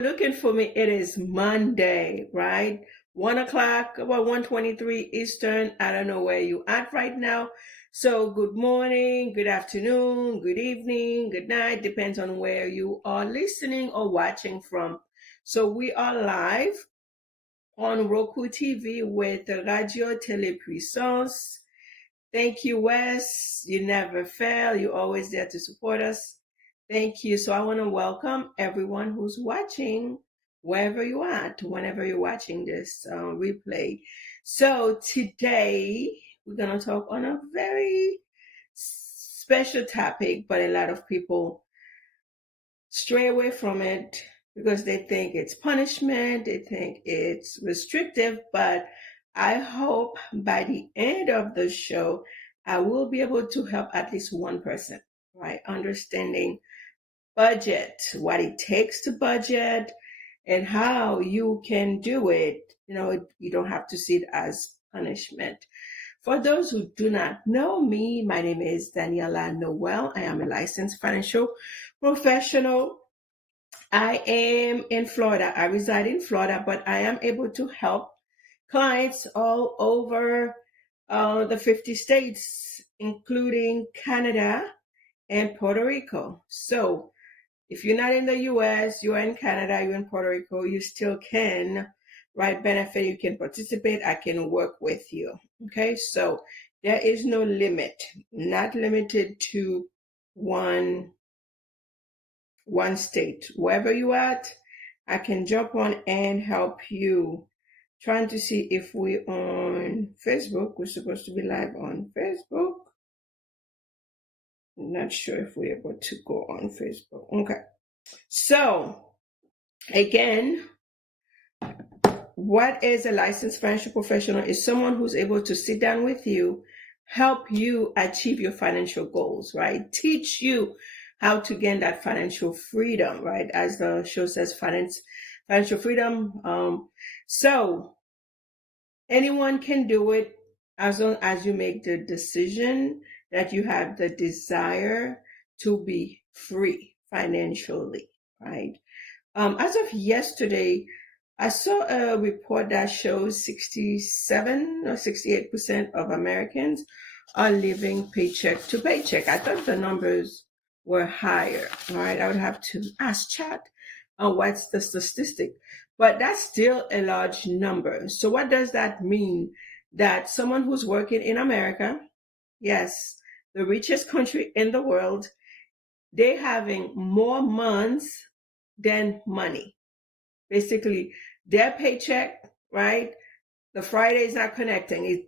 Looking for me, it is Monday, right? 1 o'clock, about 1:23 Eastern. I don't know where you at right now. So good morning, good afternoon, good evening, good night, depends on where you are listening or watching from. So we are live on Roku TV with Radio Télépuissance. Thank you, Wes. You never fail. You're always there to support us. Thank you. So I want to welcome everyone who's watching, wherever you are, to whenever you're watching this replay. So today we're going to talk on a very special topic, but a lot of people stray away from it because they think it's punishment, they think it's restrictive, but I hope by the end of the show, I will be able to help at least one person, right? Understanding budget, what it takes to budget, and how you can do it. You don't have to see it as punishment. For those who do not know me, my name is Daniella Noel. I am a licensed financial professional. I am in Florida. I reside in Florida, but I am able to help clients all over the 50 states, including Canada and Puerto Rico. So if you're not in the US, you're in Canada, you're in Puerto Rico, you still can, right, benefit. You can participate. I can work with you. Okay, so there is no limit, not limited to one state. Wherever you at, I can jump on and help you. Trying to see if we're on Facebook. We're supposed to be live on Facebook. I'm not sure if we're able to go on Facebook. Okay. So again, what is a licensed financial professional? Is someone who's able to sit down with you, help you achieve your financial goals, right? Teach you how to gain that financial freedom, right? As the show says, financial freedom. So anyone can do it as long as you make the decision that you have the desire to be free financially, right? As of yesterday, I saw a report that shows 67 or 68% of Americans are living paycheck to paycheck. I thought the numbers were higher, right? I would have to ask chat on what's the statistic, but that's still a large number. So what does that mean? That someone who's working in America, yes, the richest country in the world, they having more months than money. Basically, their paycheck, right? The Friday is not connecting.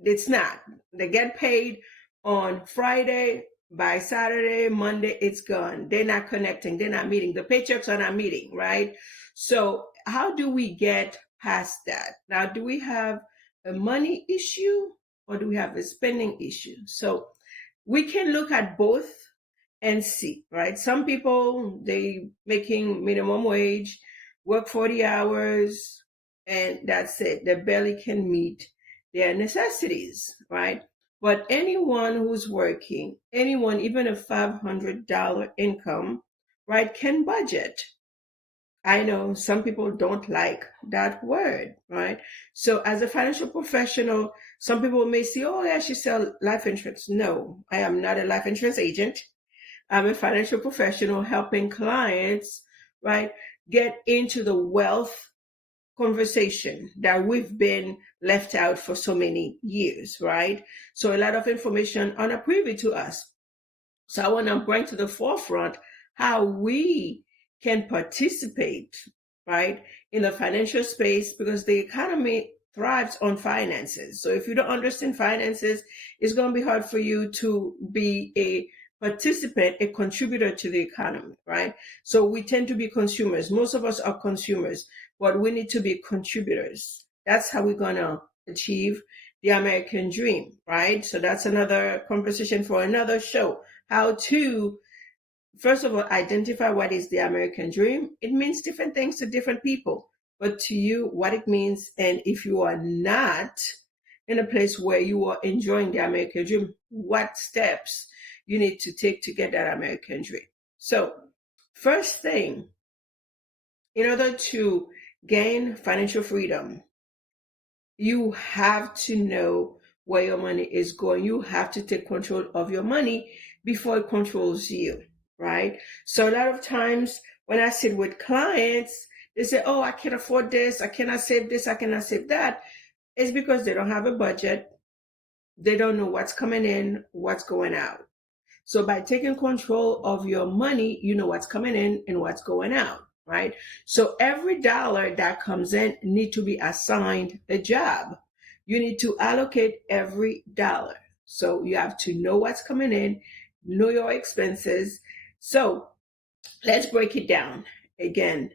It's not. They get paid on Friday. By Saturday, Monday, it's gone. They're not connecting. They're not meeting. The paychecks are not meeting, right? So how do we get past that? Now, do we have a money issue or do we have a spending issue? So we can look at both and see, right? Some people, they making minimum wage, work 40 hours, and that's it. They barely can meet their necessities, right? But anyone who's working, anyone, even a $500 income, right, can budget. I know some people don't like that word, right? So as a financial professional, some people may say, oh yeah, she sells life insurance. No, I am not a life insurance agent. I'm a financial professional helping clients, right, get into the wealth conversation that we've been left out for so many years, right? So a lot of information are not privy to us. So I want to bring to the forefront how we can participate, right, in the financial space because the economy thrives on finances. So if you don't understand finances, it's going to be hard for you to be a participant, a contributor to the economy, right? So we tend to be consumers. Most of us are consumers, but we need to be contributors. That's how we're going to achieve the American dream, right? So that's another conversation for another show. How to, first of all, identify what is the American dream. It means different things to different people, but to you, what it means, and if you are not in a place where you are enjoying the American dream, what steps you need to take to get that American dream. So first thing, in order to gain financial freedom, you have to know where your money is going. You have to take control of your money before it controls you, right? So a lot of times when I sit with clients, they say, oh, I can't afford this. I cannot save this. I cannot save that. It's because they don't have a budget. They don't know what's coming in, what's going out. So by taking control of your money, you know what's coming in and what's going out, right? So every dollar that comes in need to be assigned a job. You need to allocate every dollar. So you have to know what's coming in, know your expenses. So let's break it down. Again,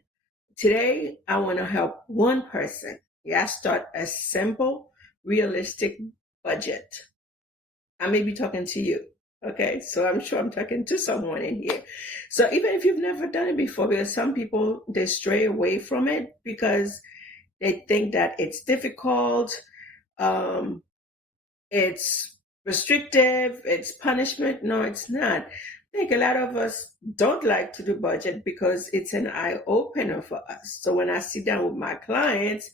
today I want to help one person. Yeah, start a simple, realistic budget. I may be talking to you. Okay, so I'm sure I'm talking to someone in here. So even if you've never done it before, because some people they stray away from it because they think that it's difficult, um, it's restrictive, it's punishment. No, it's not. I think a lot of us don't like to do budget because it's an eye opener for us. So when I sit down with my clients,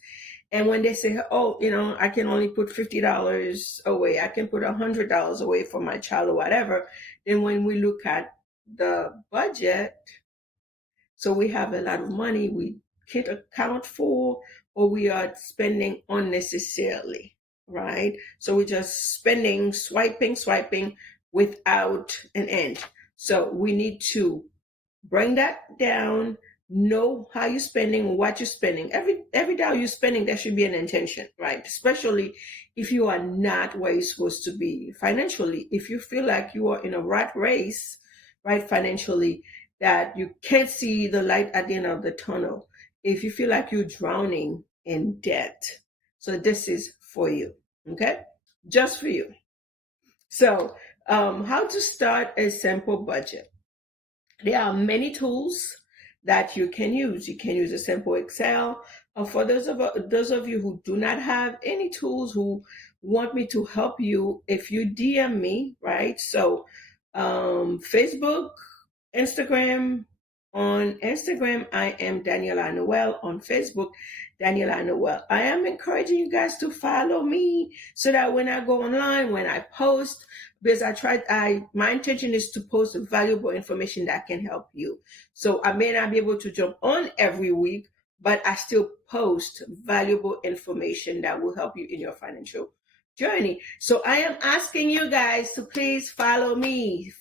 and when they say, oh, I can only put $50 away, I can put $100 away for my child or whatever, then when we look at the budget, so we have a lot of money we can't account for, or we are spending unnecessarily, right? So we're just spending, swiping without an end. So we need to bring that down, know how you're spending, what you're spending. Every dollar you're spending, there should be an intention, right? Especially if you are not where you're supposed to be financially. If you feel like you are in a rat race, right, financially, that you can't see the light at the end of the tunnel. If you feel like you're drowning in debt. So this is for you, okay? Just for you. So how to start a simple budget. There are many tools that you can use. You can use a simple Excel. For those of you who do not have any tools, who want me to help you, if you DM me, right? So Facebook, Instagram. On Instagram, I am Daniella Noel. On Facebook, Daniella Noel. I am encouraging you guys to follow me so that when I go online, when I post, because my intention is to post valuable information that can help you. So I may not be able to jump on every week, but I still post valuable information that will help you in your financial journey. So I am asking you guys to please follow me,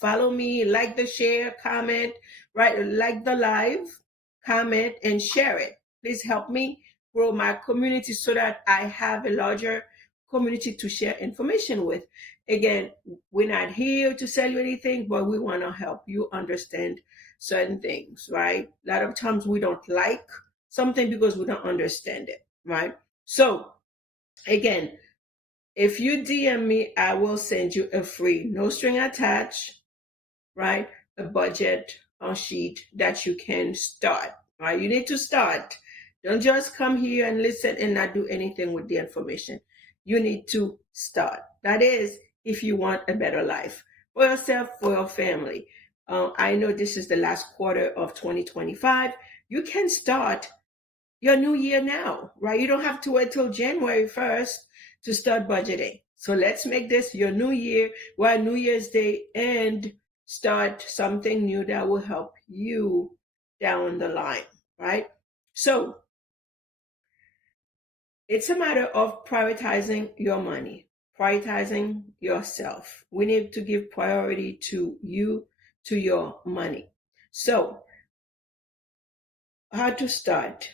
like the share, comment, right? Like the live, comment, and share it. Please help me grow my community so that I have a larger community to share information with. Again, we're not here to sell you anything, but we want to help you understand certain things, right? A lot of times we don't like something because we don't understand it, right? So again, if you DM me, I will send you a free, no string attached, right? A budget sheet that you can start, right? You need to start. Don't just come here and listen and not do anything with the information. You need to start. That is, if you want a better life for yourself, for your family. I know this is the last quarter of 2025. You can start your new year now, right? You don't have to wait till January 1st to start budgeting. So let's make this your new year, where New Year's Day, and start something new that will help you down the line, right? So it's a matter of prioritizing your money, prioritizing yourself. We need to give priority to you, to your money. So how to start?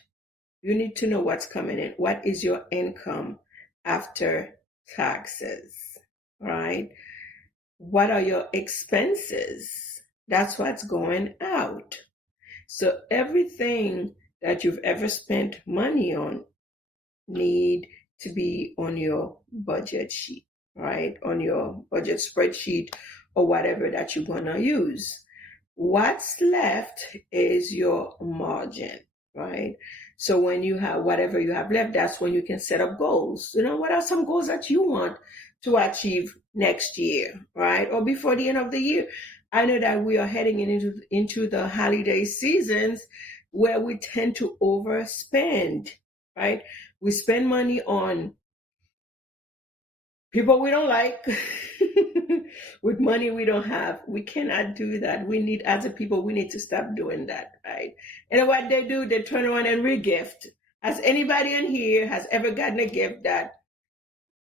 You need to know what's coming in. What is your income after taxes, right? What are your expenses? That's what's going out. So everything that you've ever spent money on need to be on your budget sheet, right? On your budget spreadsheet or whatever that you're going to use. What's left is your margin, right? So when you have whatever you have left, that's when you can set up goals. What are some goals that you want to achieve next year, right? Or before the end of the year? I know that we are heading into the holiday seasons. where we tend to overspend, right? We spend money on people we don't like with money we don't have. We cannot do that. We need, as a people, we need to stop doing that, right? And what they do, they turn around and regift. Has anybody in here has ever gotten a gift that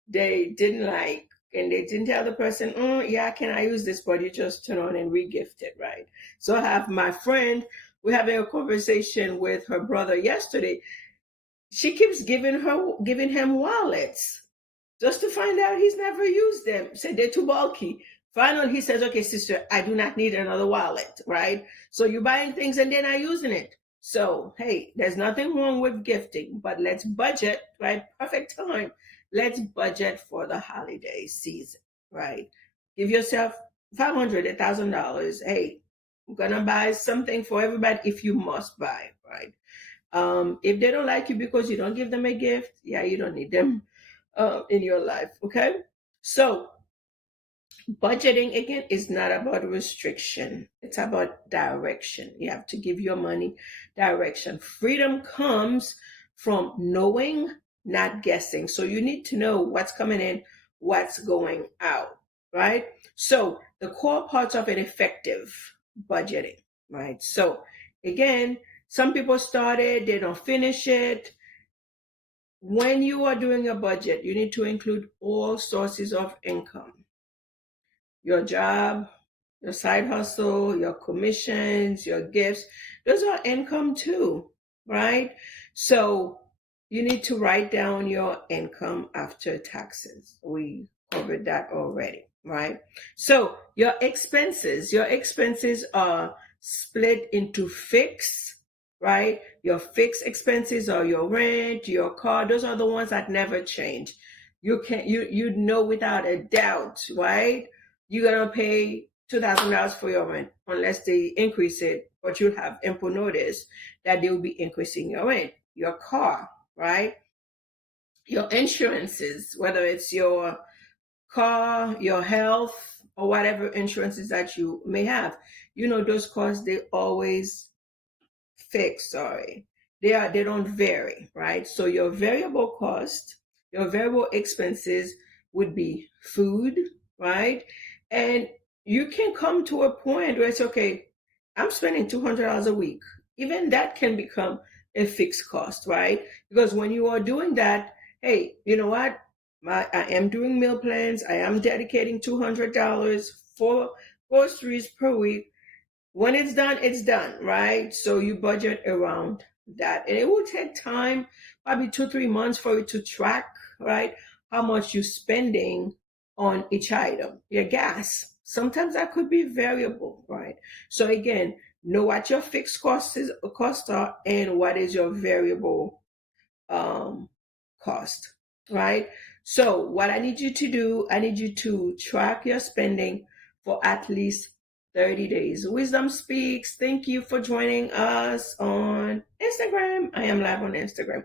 they didn't like and they didn't tell the person, yeah, can I use this? But you just turn on and regift it, right? So I have my friend, we're having a conversation with her brother yesterday. She keeps giving him wallets just to find out he's never used them. Said they're too bulky. Finally, he says, okay, sister, I do not need another wallet, right? So you're buying things and they're not using it. So, hey, there's nothing wrong with gifting, but let's budget, right? Perfect time. Let's budget for the holiday season, right? Give yourself $500, $1,000. Hey, I'm going to buy something for everybody if you must buy, right? If they don't like you because you don't give them a gift, yeah, you don't need them in your life. Okay. So budgeting again is not about restriction. It's about direction. You have to give your money direction. Freedom comes from knowing, not guessing. So you need to know what's coming in, what's going out, right? So the core parts of an effective budgeting, right? So again, some people started, they don't finish it. When you are doing a budget, you need to include all sources of income. Your job, your side hustle, your commissions, your gifts, those are income too, right? So you need to write down your income after taxes. We covered that already, right? So your expenses are split into fixed, right? Your fixed expenses are your rent, your car. Those are the ones that never change. You know without a doubt, right? You're gonna pay $2,000 for your rent unless they increase it, but you have ample notice that they will be increasing your rent. Your car, right? Your insurances, whether it's your car, your health, or whatever insurances that you may have. You know, those costs, they always fixed, sorry. They don't vary, right? So your variable cost, your variable expenses would be food, right? And you can come to a point where it's okay, I'm spending $200 a week. Even that can become a fixed cost, right? Because when you are doing that, hey, you know what? I am doing meal plans. I am dedicating $200 for groceries per week. When it's done, right? So you budget around that. And it will take time, probably 2-3 months for you to track, right? How much you're spending on each item. Your gas, sometimes that could be variable, right? So again, know what your fixed costs are and what is your variable cost, right? So what I need you to do, I need you to track your spending for at least 30 days. Wisdom Speaks. Thank you for joining us on Instagram. I am live on Instagram.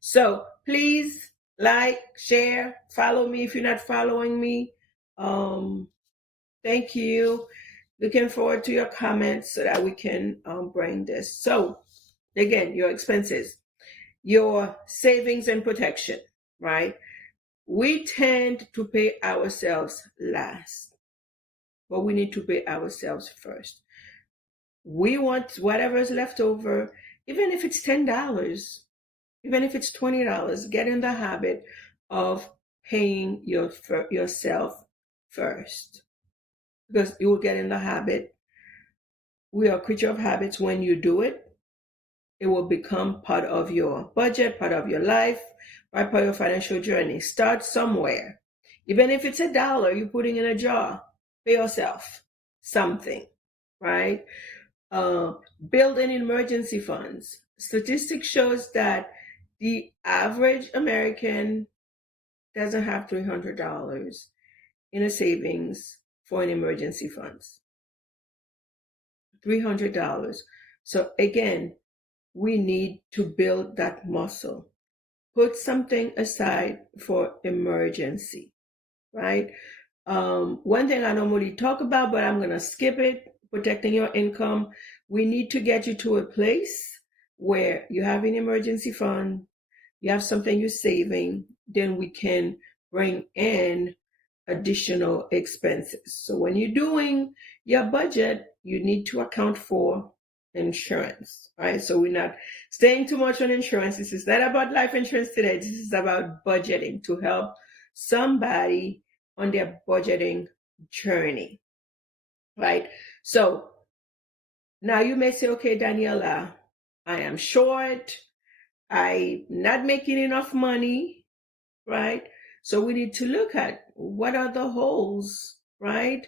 So please like, share, follow me if you're not following me. Thank you. Looking forward to your comments so that we can bring this. So again, your expenses, your savings and protection, right? We tend to pay ourselves last, but we need to pay ourselves first. We want whatever is left over, even if it's $10, even if it's $20, get in the habit of paying yourself first. Because you will get in the habit. We are a creature of habits. When you do it, it will become part of your budget, part of your life, right? Part of your financial journey. Start somewhere. Even if it's $1 you're putting in a jar, pay yourself something, right? Build in emergency funds. Statistics shows that the average American doesn't have $300 in a savings for an emergency funds. $300. So again, we need to build that muscle. Put something aside for emergency, right? One thing I normally talk about, but I'm going to skip it, protecting your income. We need to get you to a place where you have an emergency fund, you have something you're saving, then we can bring in additional expenses. So when you're doing your budget, you need to account for insurance, right? So we're not staying too much on insurance. This is not about life insurance today. This is about budgeting to help somebody on their budgeting journey, right? So now you may say, okay, Daniela, I am short. I'm not making enough money, right? So we need to look at what are the holes, right,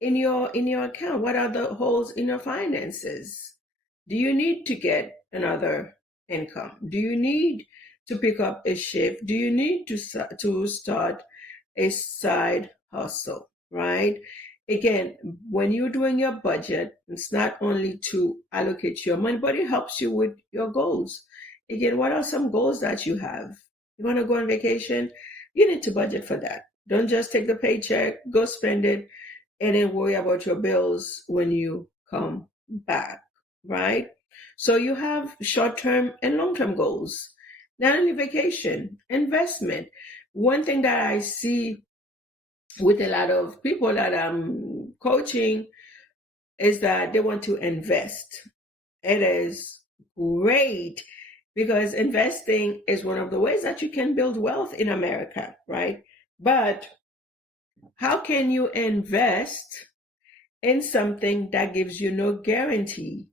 in your account. What are the holes in your finances? Do you need to get another income? Do you need to pick up a shift? Do you need to start a side hustle, right? Again, when you're doing your budget, it's not only to allocate your money, but it helps you with your goals. Again, what are some goals that you have? You want to go on vacation? You need to budget for that. Don't just take the paycheck, go spend it, and then worry about your bills when you come back, right? So you have short-term and long-term goals. Not only vacation, investment. One thing that I see with a lot of people that I'm coaching is that they want to invest. It is great because investing is one of the ways that you can build wealth in America, right? But how can you invest in something that gives you no guarantee?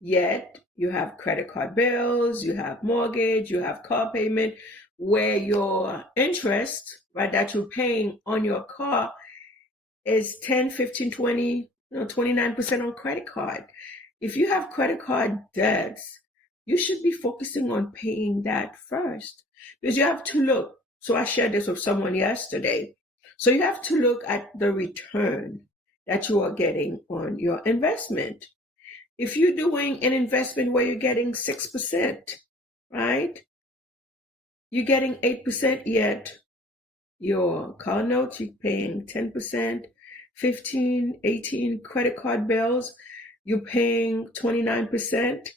Yet you have credit card bills, you have mortgage, you have car payment, where your interest, right, that you're paying on your car is 10, 15, 20, 29% on credit card. If you have credit card debts, you should be focusing on paying that first because you have to look. So I shared this with someone yesterday. So you have to look at the return that you are getting on your investment. If you're doing an investment where you're getting 6%, right? You're getting 8%, yet your car notes, you're paying 10%, 15, 18 credit card bills, you're paying 29%.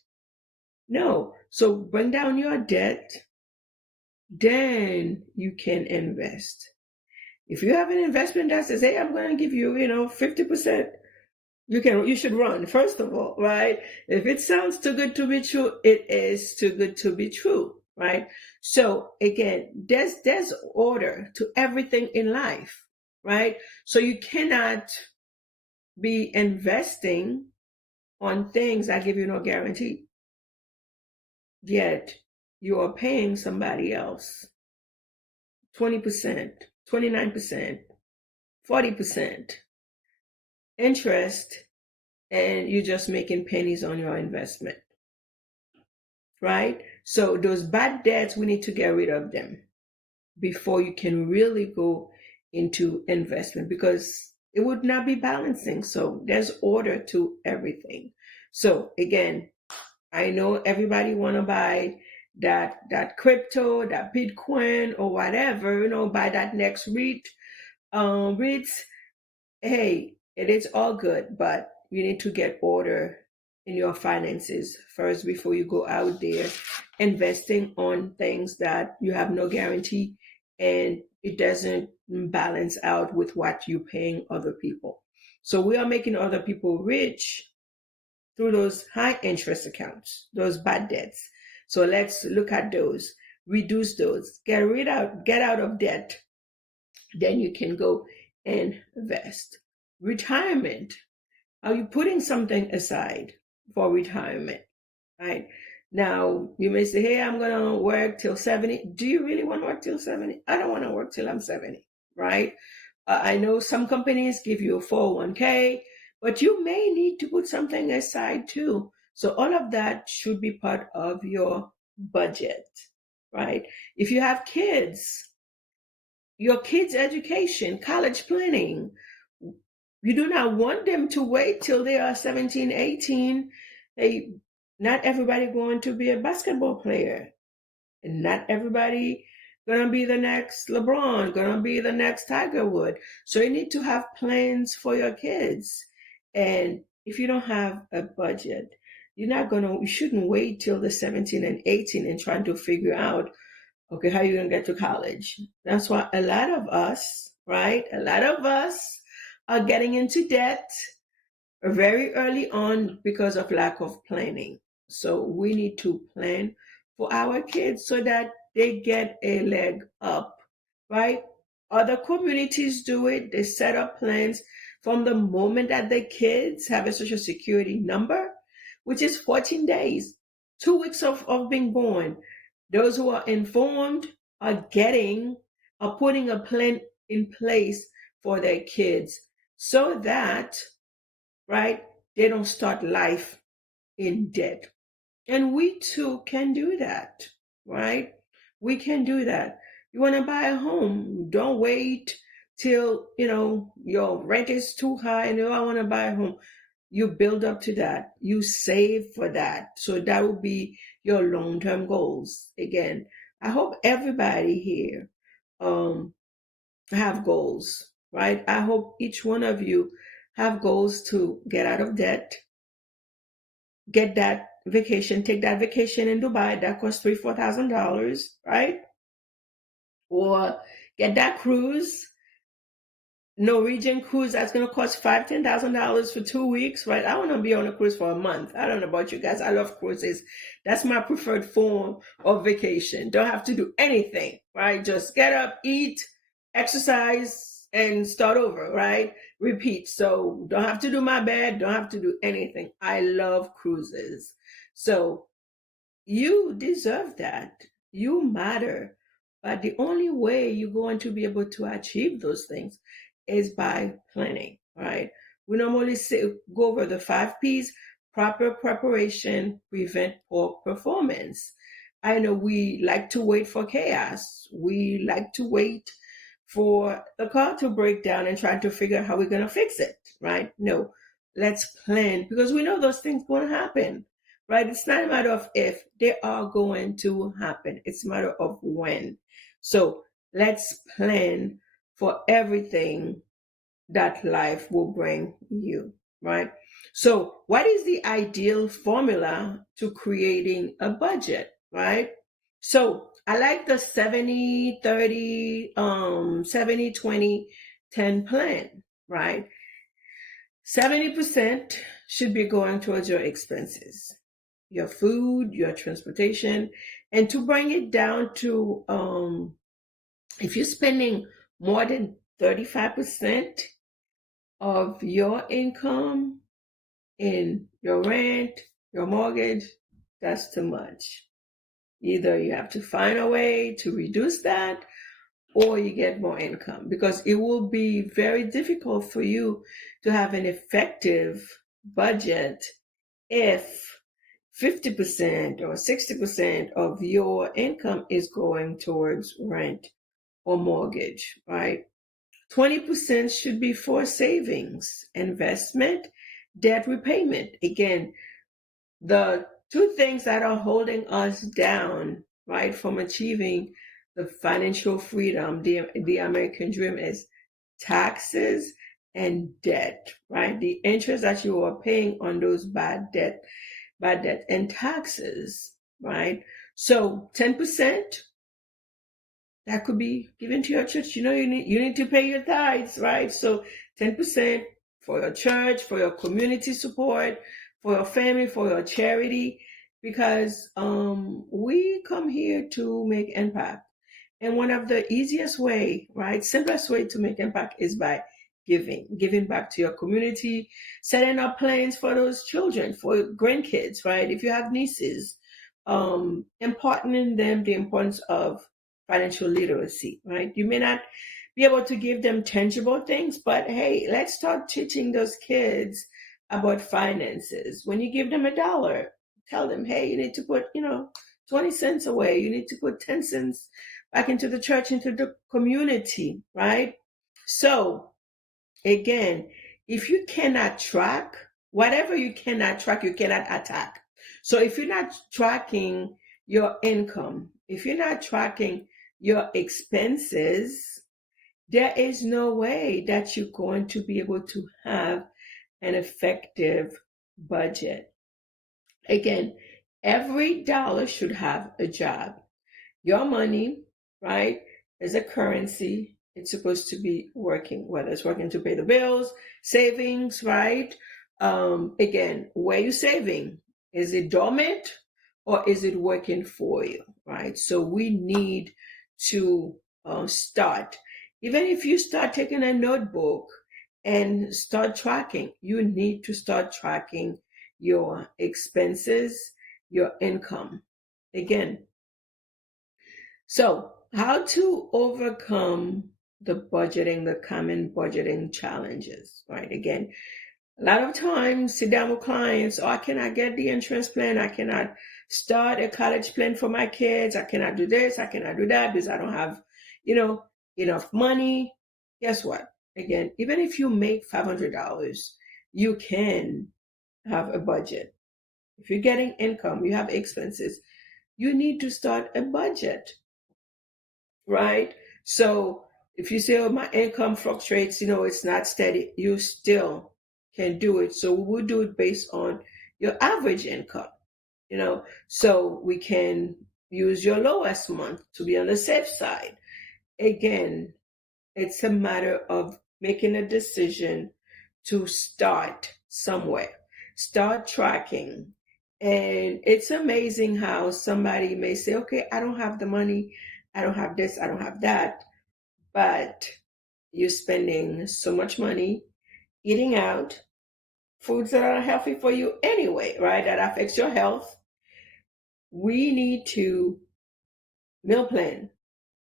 No. So bring down your debt, then you can invest. If you have an investment that says, hey, I'm going to give you, 50%, you should run, first of all, right? If it sounds too good to be true, it is too good to be true, right? So again, there's order to everything in life, right? So you cannot be investing on things that give you no guarantee, yet you are paying somebody else 20%, 29%, 40% interest, and you're just making pennies on your investment, right? So those bad debts, we need to get rid of them before you can really go into investment, because it would not be balancing. So there's order to everything. So again, I know everybody want to buy that crypto, that Bitcoin or whatever, buy that next REITs. Hey, it is all good, but you need to get order in your finances first before you go out there investing on things that you have no guarantee and it doesn't balance out with what you're paying other people. So we are making other people rich through those high interest accounts, those bad debts. So let's look at those, reduce those, get out of debt. Then you can go and invest. Retirement. Are you putting something aside for retirement? Right? Now, you may say, hey, I'm going to work till 70. Do you really want to work till 70? I don't want to work till I'm 70, right? I know some companies give you a 401k, but you may need to put something aside too. So all of that should be part of your budget, right? If you have kids, your kids' education, college planning, you do not want them to wait till they are 17, 18. Not everybody going to be a basketball player. And not everybody going to be the next LeBron, going to be the next Tiger Woods. So you need to have plans for your kids. And if you don't have a budget, You shouldn't wait till the 17 and 18 and trying to figure out, okay, how you going to get to college. That's why a lot of us, right? A lot of us are getting into debt very early on because of lack of planning. So we need to plan for our kids so that they get a leg up, right? Other communities do it. They set up plans from the moment that the kids have a social security number, which is 14 days, 2 weeks of being born. Those who are informed are putting a plan in place for their kids so that, right, they don't start life in debt. And we too can do that, right? We can do that. You want to buy a home, don't wait till, your rent is too high and I want to buy a home. You build up to that. You save for that. So that will be your long-term goals. Again, I hope everybody here um, have goals, right? I hope each one of you have goals to get out of debt, get that vacation, take that vacation in Dubai that costs $3,000, $4,000, right? Or get that cruise, Norwegian cruise that's gonna cost $5,000-$10,000 for 2 weeks, right? I want to be on a cruise for a month. I don't know about you guys. I love cruises. That's my preferred form of vacation. Don't have to do anything, right? Just get up, eat, exercise, and start over, right? Repeat. So don't have to do my bed. Don't have to do anything. I love cruises. So you deserve that. You matter. But the only way you're going to be able to achieve those things is by planning, right? We normally go over the 5 P's: proper preparation, prevent poor performance. I know we like to wait for chaos. We like to wait for the car to break down and try to figure out how we're going to fix it, right? No, let's plan because we know those things going to happen, right? It's not a matter of if, they are going to happen. It's a matter of when. So let's plan for everything that life will bring you, right? So what is the ideal formula to creating a budget, right? So I like the 70-30, 70-20-10 plan, right? 70% should be going towards your expenses, your food, your transportation, and to bring it down to, if you're spending more than 35% of your income in your rent, your mortgage, that's too much. Either you have to find a way to reduce that or you get more income, because it will be very difficult for you to have an effective budget if 50% or 60% of your income is going towards rent or mortgage, right? 20% should be for savings, investment, debt repayment. Again, the two things that are holding us down, right, from achieving the financial freedom, the American dream, is taxes and debt, right? The interest that you are paying on those bad debt and taxes, right? So 10%, that could be given to your church. You need to pay your tithes, right? So 10% for your church, for your community support, for your family, for your charity, because we come here to make impact. And one of the easiest way, right, simplest way to make impact is by giving back to your community, setting up plans for those children, for grandkids, right? If you have nieces, imparting in them the importance of financial literacy, right? You may not be able to give them tangible things, but hey, let's start teaching those kids about finances. When you give them $1, tell them, hey, you need to put, 20 cents away. You need to put 10 cents back into the church, into the community, right? So again, if you cannot track, whatever you cannot track, you cannot attack. So if you're not tracking your income, if you're not tracking your expenses, there is no way that you're going to be able to have an effective budget. Again, every dollar should have a job. Your money, right, is a currency. It's supposed to be working, whether it's working to pay the bills, savings, right? Again, where you saving? Is it dormant or is it working for you, right? So we need to start. Even if you start taking a notebook and start tracking, you need to start tracking your expenses, your income. Again, so, how to overcome the common budgeting challenges, right? Again, a lot of times sit down with clients, oh, I cannot get the insurance plan. I cannot start a college plan for my kids. I cannot do this. I cannot do that because I don't have, you know, enough money. Guess what? Again, even if you make $500, you can have a budget. If you're getting income, you have expenses, you need to start a budget, right? So if you say, oh, my income fluctuates, it's not steady, you still can do it. So we will do it based on your average income, so we can use your lowest month to be on the safe side. Again, it's a matter of making a decision to start somewhere, start tracking. And it's amazing how somebody may say, okay, I don't have the money, I don't have this, I don't have that, but you're spending so much money eating out, foods that are healthy for you anyway, right? That affects your health. We need to meal plan.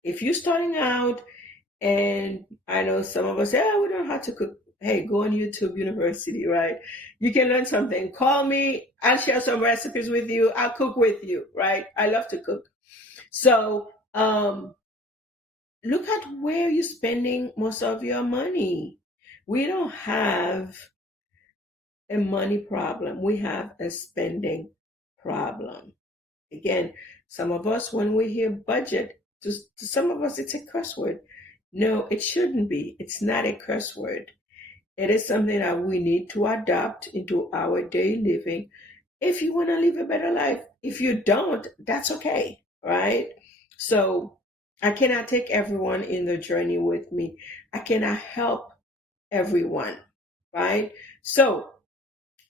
If you're starting out, and I know some of us say, oh, we don't know how to cook. Hey, go on YouTube University, right? You can learn something. Call me. I'll share some recipes with you. I'll cook with you, right? I love to cook. So look at where you're spending most of your money. We don't have a money problem. We have a spending problem. Again, some of us, when we hear budget, to some of us, it's a curse word. No, it shouldn't be. It's not a curse word. It is something that we need to adopt into our daily living if you want to live a better life. If you don't, that's okay, right? So I cannot take everyone in the journey with me. I cannot help everyone, right? So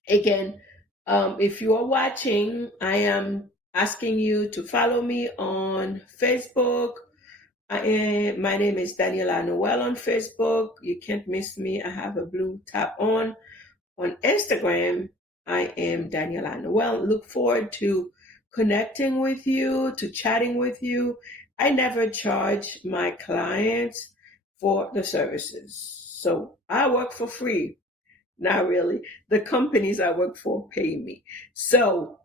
again, if you are watching, I am asking you to follow me on Facebook. My name is Daniella Noel on Facebook. You can't miss me. I have a blue tap on. On Instagram, I am Daniella Noel. Look forward to connecting with you, to chatting with you. I never charge my clients for the services. So I work for free. Not really. The companies I work for pay me. So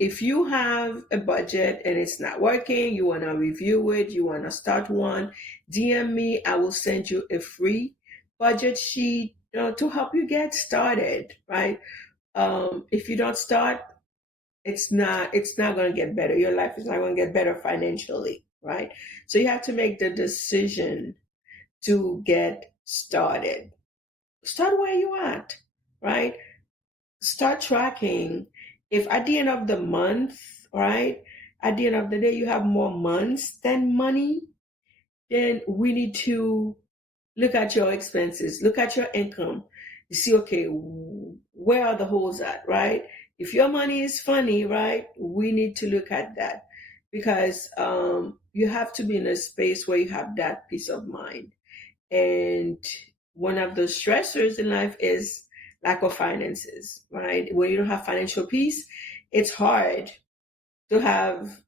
if you have a budget and it's not working, you want to review it, you want to start one, DM me. I will send you a free budget sheet, to help you get started, right? If you don't start, it's not going to get better. Your life is not going to get better financially, right? So you have to make the decision to get started. Start where you at, right? Start tracking. If at the end of the month, right, at the end of the day, you have more months than money, then we need to look at your expenses, look at your income. You see, okay, where are the holes at, right? If your money is funny, right, we need to look at that because you have to be in a space where you have that peace of mind. And one of the stressors in life is lack of finances, right? When you don't have financial peace, it's hard to have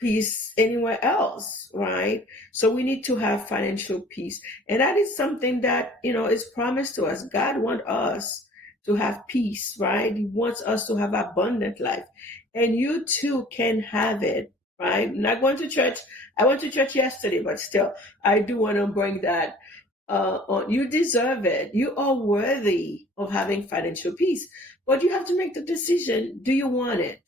peace anywhere else, right? So we need to have financial peace. And that is something that, is promised to us. God wants us to have peace, right? He wants us to have abundant life. And you too can have it, right? I'm not going to church. I went to church yesterday, but still, I do want to bring that on. You deserve it. You are worthy of having financial peace. But you have to make the decision. Do you want it?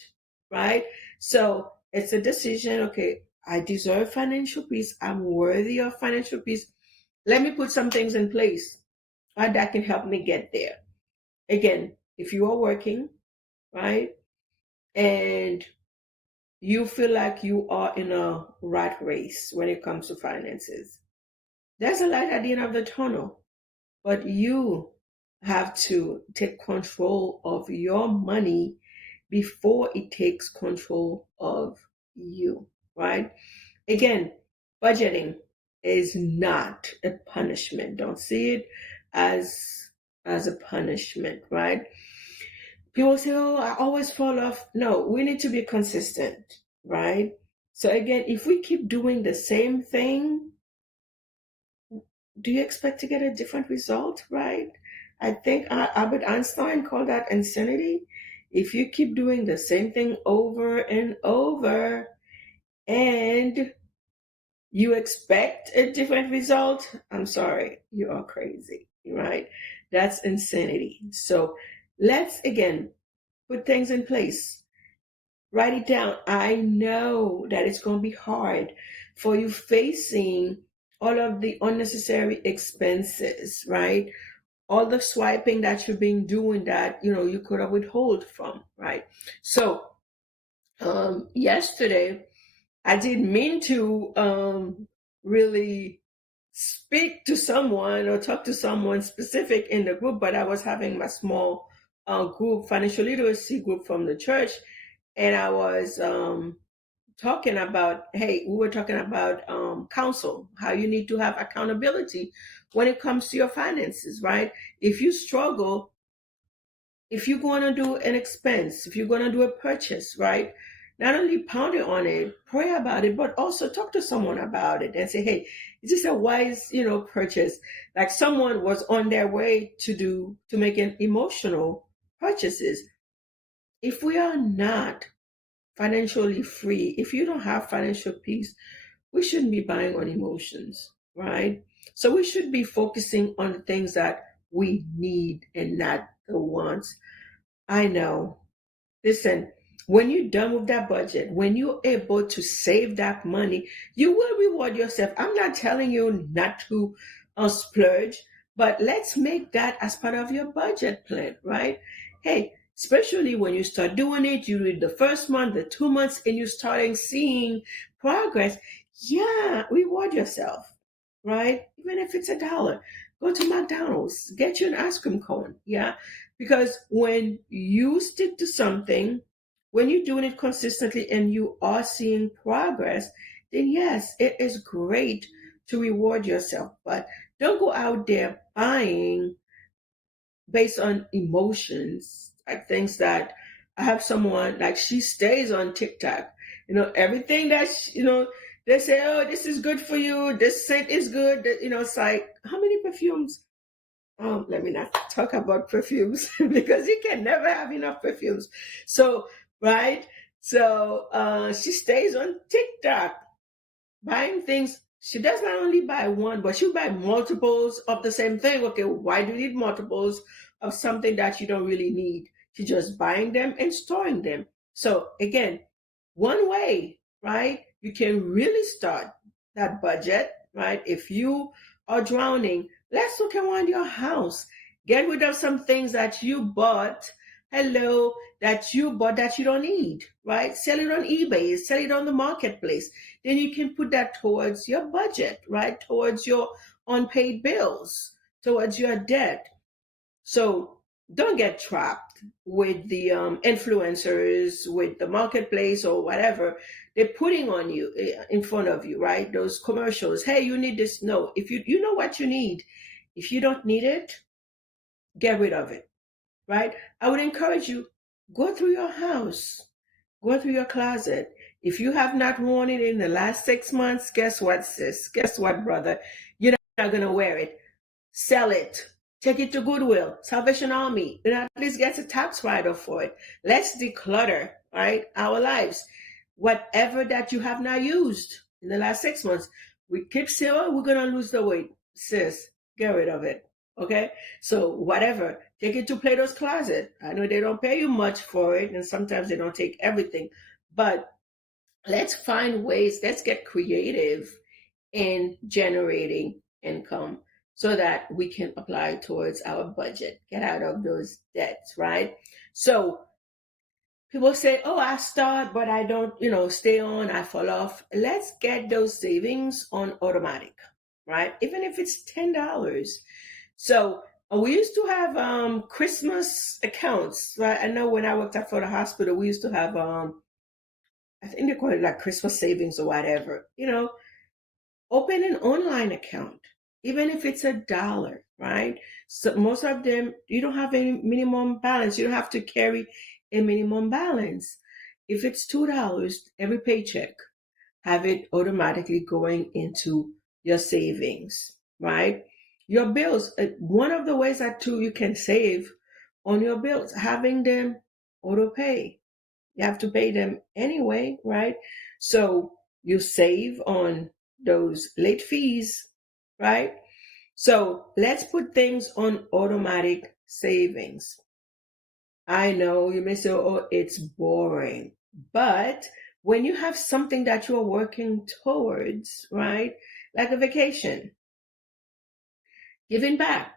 Right? So it's a decision. Okay, I deserve financial peace. I'm worthy of financial peace. Let me put some things in place that can help me get there. Again, if you are working, right? and you feel like you are in a rat race when it comes to finances. There's a light at the end of the tunnel, but you have to take control of your money before it takes control of you, right? Again, budgeting is not a punishment. Don't see it as a punishment, right? People say, "Oh, I always fall off." No, we need to be consistent, right? So again, if we keep doing the same thing, do you expect to get a different result, right? I think Albert Einstein called that insanity. If you keep doing the same thing over and over and you expect a different result, I'm sorry, you are crazy, right? That's insanity. So let's again put things in place. Write it down. I know that it's going to be hard for you facing all of the unnecessary expenses, right? All the swiping that you've been doing that you could have withhold from, right? So yesterday I didn't mean to really speak to someone or talk to someone specific in the group, but I was having my small group, financial literacy group from the church, and I was talking about, hey, we were talking about counsel, how you need to have accountability when it comes to your finances, right? If you struggle, if you're going to do an expense, if you're going to do a purchase, right? Not only pound it on it, pray about it, but also talk to someone about it and say, hey, is this a wise, purchase? Like someone was on their way to make an emotional purchases. If we are not financially free, if you don't have financial peace, we shouldn't be buying on emotions, right? So we should be focusing on the things that we need and not the wants. I know. Listen, when you're done with that budget, when you're able to save that money, you will reward yourself. I'm not telling you not to splurge, but let's make that as part of your budget plan, right? Hey, especially when you start doing it, you read the first month, the 2 months, and you're starting seeing progress. Yeah, reward yourself, right? Even if it's $1, go to McDonald's, get you an ice cream cone. Yeah, because when you stick to something, when you're doing it consistently and you are seeing progress, then yes, it is great to reward yourself. But don't go out there buying based on emotions, like things that I have someone like she stays on TikTok. Everything that they say, oh, this is good for you. This scent is good. It's like how many perfumes? Let me not talk about perfumes because you can never have enough perfumes. So, right? So, she stays on TikTok buying things. She does not only buy one, but she'll buy multiples of the same thing. Okay, why do you need multiples of something that you don't really need? She's just buying them and storing them. So, again, one way, right, you can really start that budget, right? If you are drowning, let's look around your house. Get rid of some things that you bought, that you bought that you don't need, right? Sell it on eBay, sell it on the marketplace. Then you can put that towards your budget, right? Towards your unpaid bills, towards your debt. So don't get trapped with the influencers, with the marketplace or whatever they're putting on you in front of you, right? Those commercials. Hey, you need this. No, if you know what you need, if you don't need it, get rid of it, right? I would encourage you, go through your house, go through your closet. If you have not worn it in the last 6 months, guess what, sis? Guess what, brother? You're not going to wear it. Sell it. Take it to Goodwill, Salvation Army, and at least get a tax write-off for it. Let's declutter, right, our lives. Whatever that you have not used in the last 6 months, we keep saying, oh, we're going to lose the weight. Sis, get rid of it. Okay? So whatever, take it to Plato's Closet. I know they don't pay you much for it, and sometimes they don't take everything. But let's find ways, let's get creative in generating income so that we can apply towards our budget, get out of those debts, right? So People say, oh, I start, but I don't, stay on, I fall off. Let's get those savings on automatic, right? Even if it's $10. So we used to have Christmas accounts, right? I know when I worked at Florida Hospital, we used to have I think they call it like Christmas savings or whatever. Open an online account, even if it's $1, right? So most of them, you don't have any minimum balance. You don't have to carry a minimum balance. If it's $2 every paycheck, have it automatically going into your savings, right? Your bills, one of the ways that too you can save on your bills, having them auto pay. You have to pay them anyway, right? So you save on those late fees, right? So let's put things on automatic savings. I know you may say, oh, it's boring. But when you have something that you're working towards, right? Like a vacation, giving back.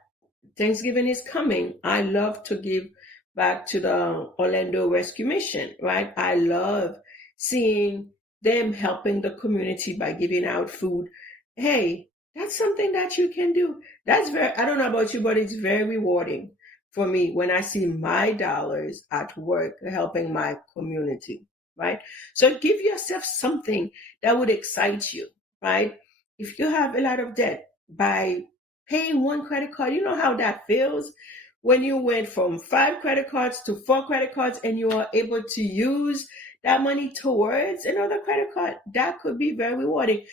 Thanksgiving is coming. I love to give back to the Orlando Rescue Mission, right? I love seeing them helping the community by giving out food. Hey, that's something that you can do. I don't know about you, but it's very rewarding for me when I see my dollars at work helping my community, right? So give yourself something that would excite you, right? If you have a lot of debt, by paying one credit card, you know how that feels when you went from 5 credit cards to 4 credit cards and you are able to use that money towards another credit card. That could be very rewarding.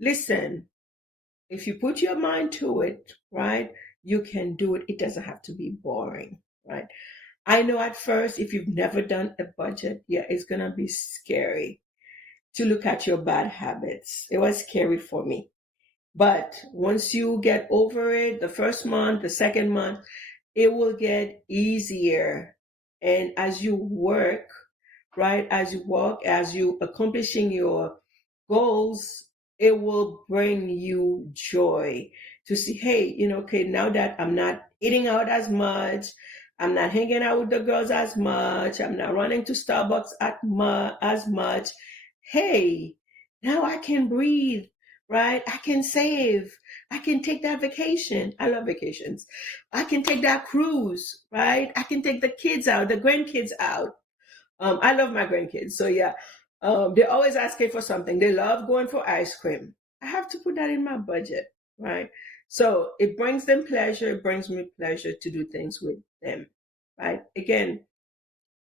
Listen, if you put your mind to it, right, you can do it. It doesn't have to be boring, right? I know at first, if you've never done a budget, yeah, it's going to be scary to look at your bad habits. It was scary for me. But once you get over it, the first month, the second month, it will get easier. And as you work, right, as you walk, as you accomplishing your goals, it will bring you joy to see, hey, okay, now that I'm not eating out as much, I'm not hanging out with the girls as much, I'm not running to Starbucks as much. Hey, now I can breathe, right? I can save. I can take that vacation. I love vacations. I can take that cruise, right? I can take the kids out, the grandkids out. I love my grandkids. So yeah, they're always asking for something. They love going for ice cream. I have to put that in my budget, right? So it brings them pleasure. It brings me pleasure to do things with them, right? Again,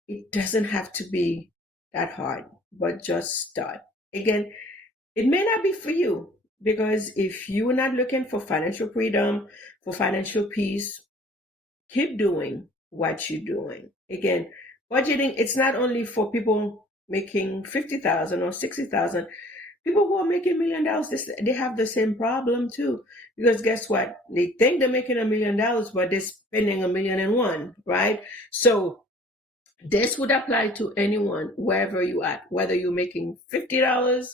it doesn't have to be that hard, but just start. Again, it may not be for you because if you're not looking for financial freedom, for financial peace, keep doing what you're doing. Again, budgeting, it's not only for people making 50,000 or 60,000. People who are making $1 million, they have the same problem too. Because guess what? They think they're making $1 million, but they're spending 1,000,001, right? So this would apply to anyone, wherever you at, whether you're making $50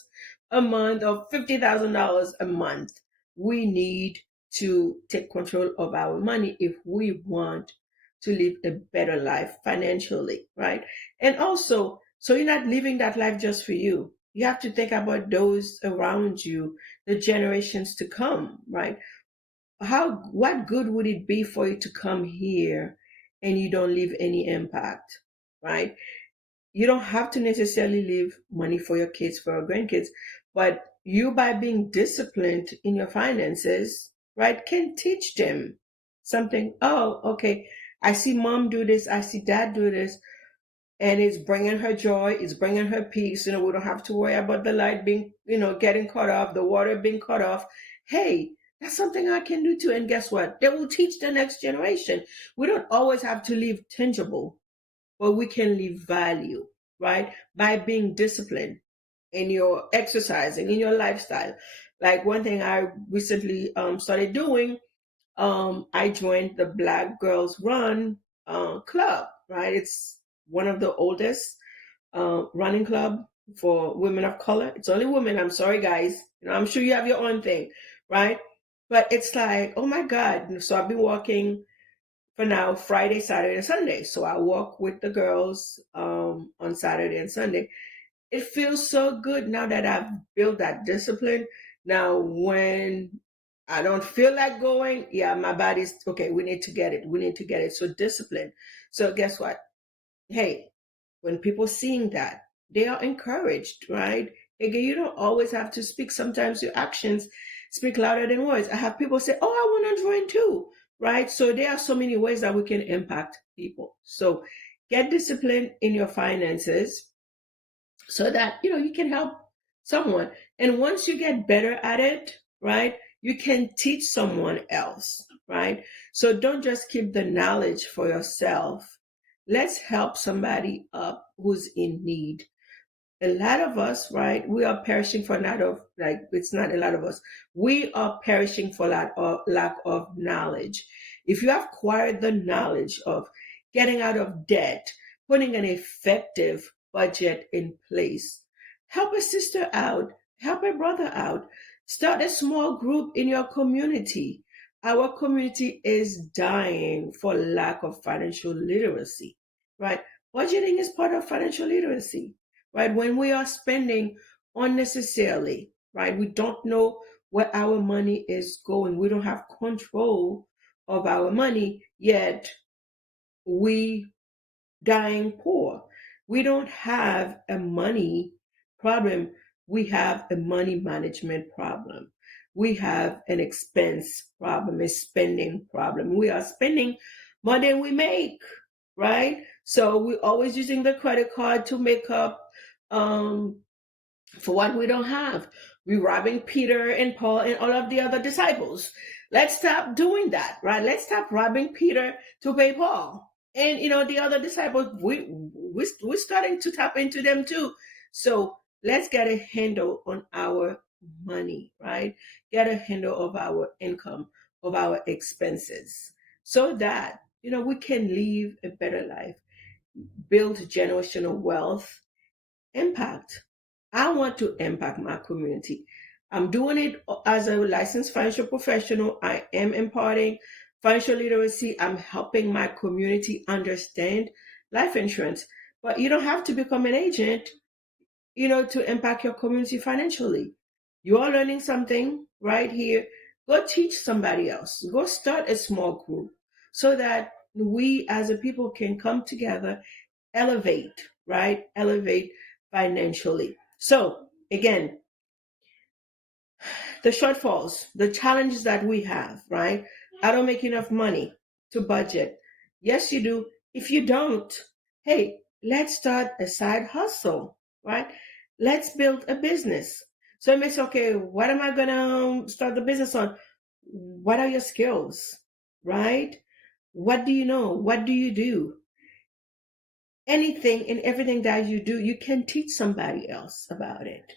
a month or $50,000 a month. We need to take control of our money if we want to live a better life financially, right? And also, so you're not living that life just for you. You have to think about those around you, the generations to come, right? What good would it be for you to come here and you don't leave any impact, right? You don't have to necessarily leave money for your kids, for your grandkids, but you, by being disciplined in your finances, right, can teach them something. Oh, okay, I see mom do this, I see dad do this, and it's bringing her joy, it's bringing her peace. We don't have to worry about the light being, getting cut off, the water being cut off. Hey, that's something I can do too. And guess what? They will teach the next generation. We don't always have to live tangible, but we can leave value, right? By being disciplined in your exercising, in your lifestyle. Like one thing I recently started doing, I joined the Black Girls Run club, right? It's one of the oldest running club for women of color. It's only women. I'm sorry, guys. I'm sure you have your own thing, right? But it's like, oh my God. So I've been walking for now, Friday, Saturday, and Sunday. So I walk with the girls on Saturday and Sunday. It feels so good now that I've built that discipline. Now, when I don't feel like going, yeah, my body's okay. We need to get it. We need to get it. So discipline. So guess what? Hey, when people seeing that, they are encouraged, right? Again, you don't always have to speak. Sometimes your actions speak louder than words. I have people say, "Oh, I want to join too," right? So there are so many ways that we can impact people. So get discipline in your finances so that you can help someone. And once you get better at it, right, you can teach someone else, right? So don't just keep the knowledge for yourself. Let's help somebody up who's in need. A lot of us, right, we are perishing for not of, like, it's not a lot of us. We are perishing for lack of knowledge. If you have acquired the knowledge of getting out of debt, putting an effective budget in place, help a sister out, help a brother out, start a small group in your community. Our community is dying for lack of financial literacy, right? Budgeting is part of financial literacy, right? When we are spending unnecessarily, right? We don't know where our money is going. We don't have control of our money, yet we dying poor. We don't have a money problem. We have a money management problem. We have an expense problem, a spending problem. We are spending more than we make, right? So we're always using the credit card to make up um, for what we don't have. We're robbing Peter and Paul and all of the other disciples. Let's stop doing that, right? Let's stop robbing Peter to pay Paul. And the other disciples, we're starting to tap into them too. So let's get a handle on our money, right? Get a handle of our income, of our expenses, so that we can live a better life, build generational wealth, impact. I want to impact my community. I'm doing it as a licensed financial professional. I am imparting financial literacy. I'm helping my community understand life insurance. But you don't have to become an agent, to impact your community financially. You are learning something right here. Go teach somebody else. Go start a small group so that we as a people can come together, elevate, right? Elevate financially. So again, the shortfalls, the challenges that we have, right? I don't make enough money to budget. Yes, you do. If you don't, hey, let's start a side hustle, right? Let's build a business. So it makes, okay, what am I going to start the business on? What are your skills, right? What do you know? What do you do? Anything and everything that you do, you can teach somebody else about it.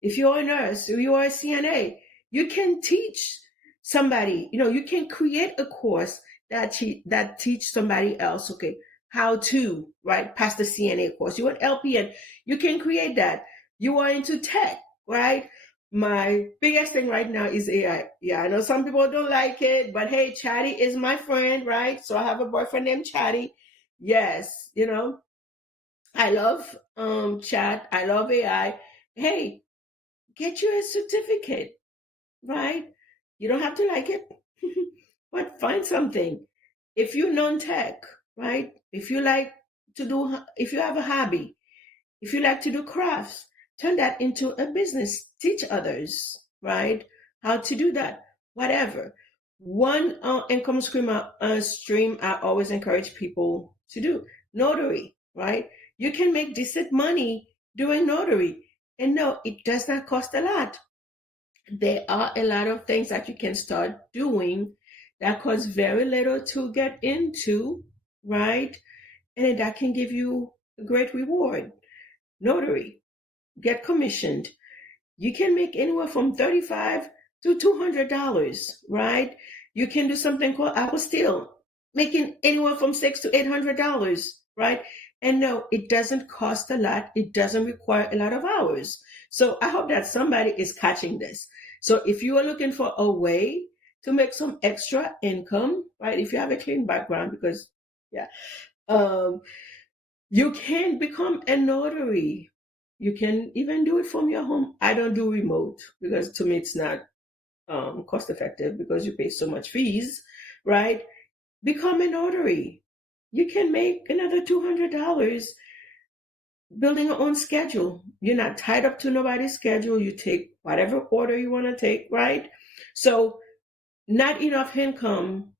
If you're a nurse or you are a CNA, you can teach somebody, you can create a course that teach somebody else, okay, how to, right, pass the CNA course. You're an LPN, you can create that. You are into tech, right? My biggest thing right now is AI. Yeah, I know some people don't like it, but hey, Chatty is my friend, right? So I have a boyfriend named Chatty. Yes, I love chat. I love AI. Hey, get you a certificate, right? You don't have to like it, but find something. If you're non-tech, right? If you like if you have a hobby, if you like to do crafts, turn that into a business. Teach others, right? How to do that, whatever. One income stream I always encourage people to do: notary, right? You can make decent money doing notary. And no, it does not cost a lot. There are a lot of things that you can start doing that cost very little to get into, right? And that can give you a great reward. Notary, get commissioned. You can make anywhere from $35 to $200, right? You can do something called apostille, making anywhere from $600 to $800, right? And no, it doesn't cost a lot. It doesn't require a lot of hours. So I hope that somebody is catching this. So if you are looking for a way to make some extra income, right? If you have a clean background, because yeah, um, you can become a notary. You can even do it from your home. I don't do remote because to me it's not cost effective because you pay so much fees, right? Become a notary. You can make another $200 building your own schedule. You're not tied up to nobody's schedule. You take whatever order you want to take, right? So, not enough income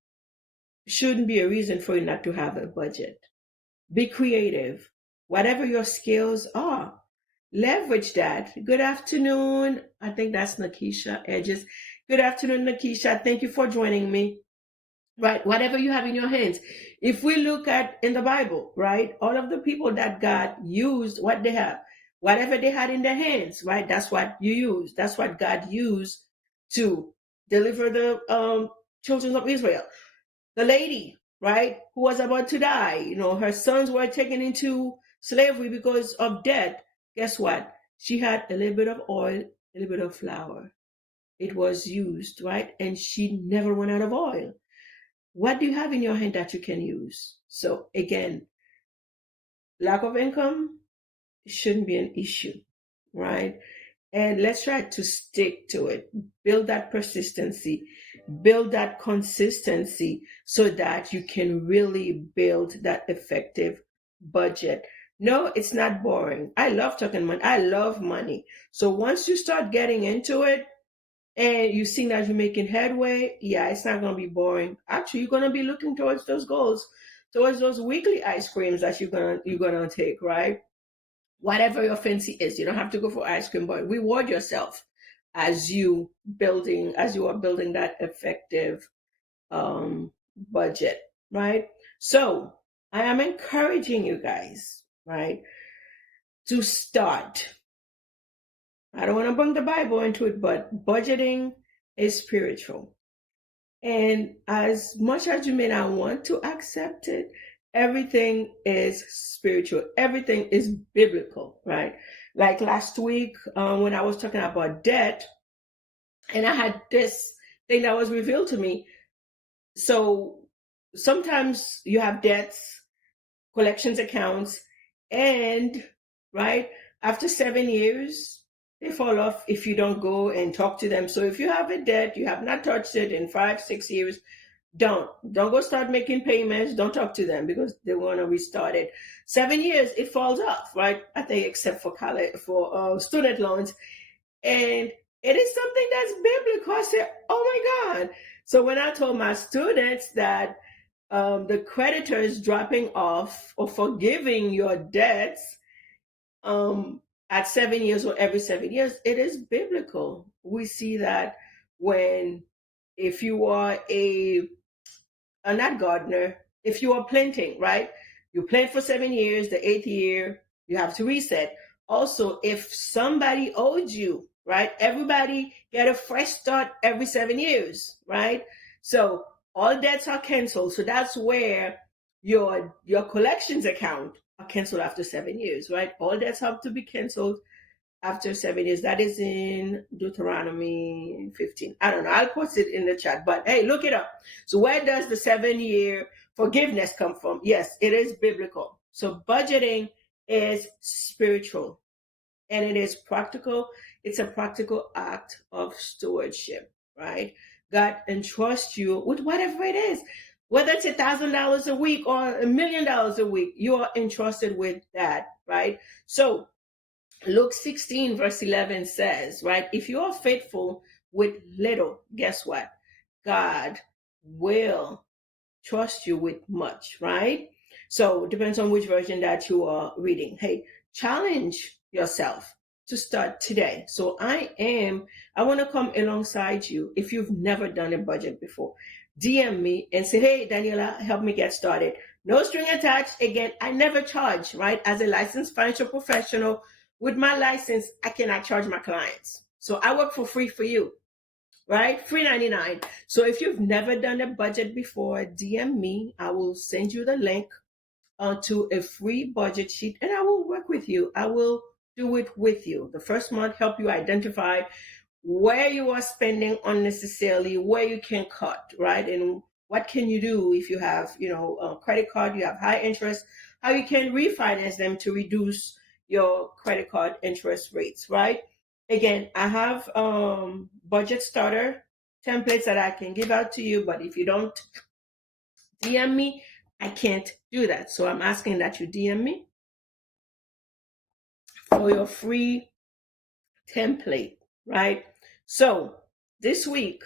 shouldn't be a reason for you not to have a budget. Be creative. Whatever your skills are, leverage that. Good afternoon. I think that's Nakisha Edges. Good afternoon, Nakisha. Thank you for joining me. Right, whatever you have in your hands. If we look at in the Bible, right, all of the people that God used, what they have, whatever they had in their hands, right, that's what you use. That's what God used to deliver the children of Israel. The lady, right, who was about to die, her sons were taken into slavery because of debt. Guess what? She had a little bit of oil, a little bit of flour. It was used, right, and she never went out of oil. What do you have in your hand that you can use? So again, lack of income shouldn't be an issue, right? And let's try to stick to it. Build that persistency, build that consistency so that you can really build that effective budget. No, it's not boring. I love talking money. I love money. So once you start getting into it, and you see that you're making headway, yeah, it's not going to be boring. Actually, you're going to be looking towards those goals, towards those weekly ice creams that you're gonna take, right? Whatever your fancy is, you don't have to go for ice cream, but reward yourself as you are building that effective budget, right? So I am encouraging you guys, right, to start. I don't want to bring the Bible into it, but budgeting is spiritual. And as much as you may not want to accept it, everything is spiritual. Everything is biblical, right? Like last week when I was talking about debt, and I had this thing that was revealed to me. So sometimes you have debts, collections accounts, and right after 7 years, they fall off if you don't go and talk to them. So if you have a debt, you have not touched it in 5, 6 years, don't go start making payments. Don't talk to them because they want to restart it. 7 years, it falls off, right? I think except for college, for student loans, and it is something that's biblical. I said, oh my God. So when I told my students that the creditors dropping off or forgiving your debts at 7 years or every 7 years, it is biblical. We see that when if you are a not gardener, if you are planting, right? You plant for 7 years, the 8th year, you have to reset. Also, if somebody owed you, right? Everybody get a fresh start every 7 years, right? So all debts are canceled. So that's where your collections account are canceled after 7 years, right? All debts have to be canceled after 7 years. That is in Deuteronomy 15. I don't know. I'll post it in the chat. But hey, look it up. So where does the 7 year forgiveness come from? Yes, it is biblical. So budgeting is spiritual and it is practical. It's a practical act of stewardship, right? God entrusts you with whatever it is. Whether it's $1,000 a week or $1,000,000 a week, you are entrusted with that, right? So Luke 16, verse 11 says, right, if you are faithful with little, guess what? God will trust you with much, right? So it depends on which version that you are reading. Hey, challenge yourself to start today. So I want to come alongside you. If you've never done a budget before, DM me and say, hey, Daniela, help me get started. No string attached. Again, I never charge, right? As a licensed financial professional, with my license, I cannot charge my clients. So I work for free for you, right? Free 99. So if you've never done a budget before, DM me. I will send you the link to a free budget sheet and I will work with you. I will do it with you. The first month, help you identify where you are spending unnecessarily, where you can cut, right? And what can you do if you have, a credit card, you have high interest, how you can refinance them to reduce your credit card interest rates, right? Again, I have budget starter templates that I can give out to you, but if you don't DM me, I can't do that. So I'm asking that you DM me for your free template, right? So this week,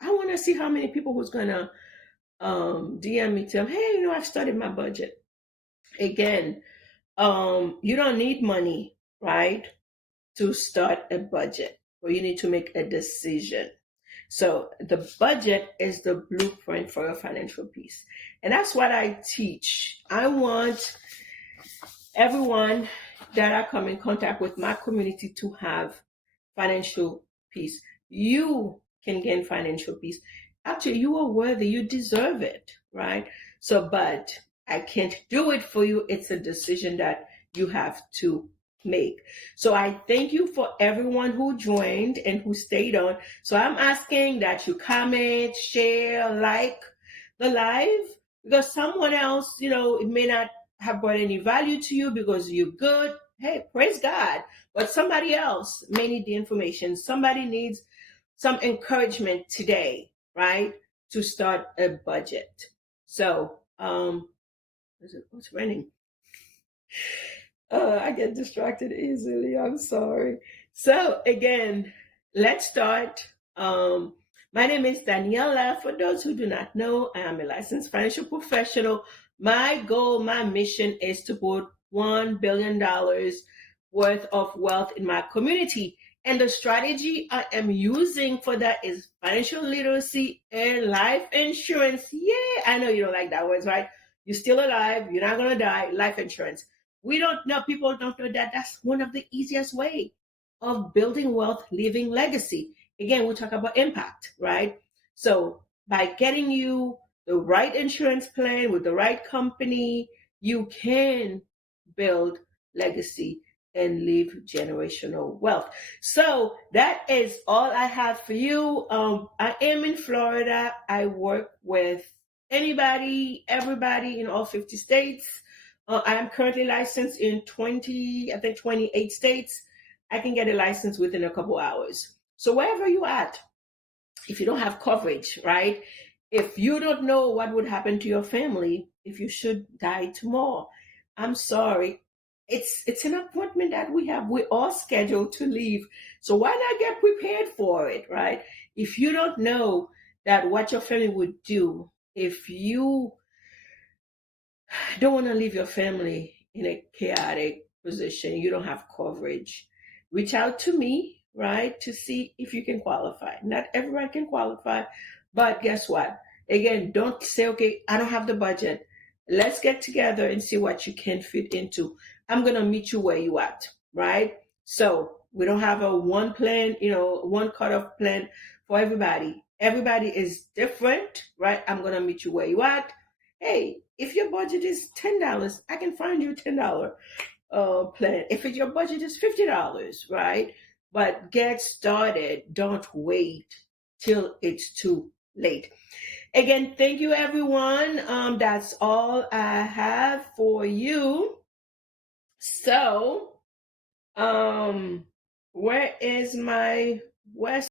I want to see how many people who's gonna DM me, tell them, hey, I've started my budget. Again, you don't need money, right, to start a budget, but you need to make a decision. So the budget is the blueprint for your financial peace. And that's what I teach. I want everyone that I come in contact with my community to have financial peace. You can gain financial peace. Actually, you are worthy. You deserve it, right? So, but I can't do it for you. It's a decision that you have to make. So I thank you for everyone who joined and who stayed on. So I'm asking that you comment, share, like the live, because someone else, it may not have brought any value to you because you're good. Hey, praise God. But somebody else may need the information. Somebody needs some encouragement today, right? To start a budget. So, what's raining? I get distracted easily. I'm sorry. So again, let's start. My name is Daniella. For those who do not know, I am a licensed financial professional. My goal, my mission is to put $1 billion worth of wealth in my community. And the strategy I am using for that is financial literacy and life insurance. Yeah, I know you don't like that words, right? You're still alive. You're not going to die. Life insurance. We don't know, people don't know that that's one of the easiest way of building wealth, leaving legacy. Again, we talk about impact, right? So by getting you the right insurance plan with the right company, you can build legacy and leave generational wealth. So that is all I have for you. I am in Florida. I work with anybody, everybody in all 50 states. I am currently licensed in 28 states. I can get a license within a couple hours. So wherever you at, if you don't have coverage, right? If you don't know what would happen to your family if you should die tomorrow, I'm sorry. It's an appointment that we have. We're all scheduled to leave. So why not get prepared for it, right? If you don't know that what your family would do if you don't want to leave your family in a chaotic position, you don't have coverage, reach out to me, right, to see if you can qualify. Not everyone can qualify, but guess what? Again, don't say, okay, I don't have the budget. Let's get together and see what you can fit into. I'm going to meet you where you at, right? So we don't have a one plan, one cutoff plan for everybody. Everybody is different, right? I'm going to meet you where you at. Hey, if your budget is $10, I can find you a $10 plan. If your budget is $50, right? But get started. Don't wait till it's too late. Again, thank you, everyone. That's all I have for you. So, where is my West?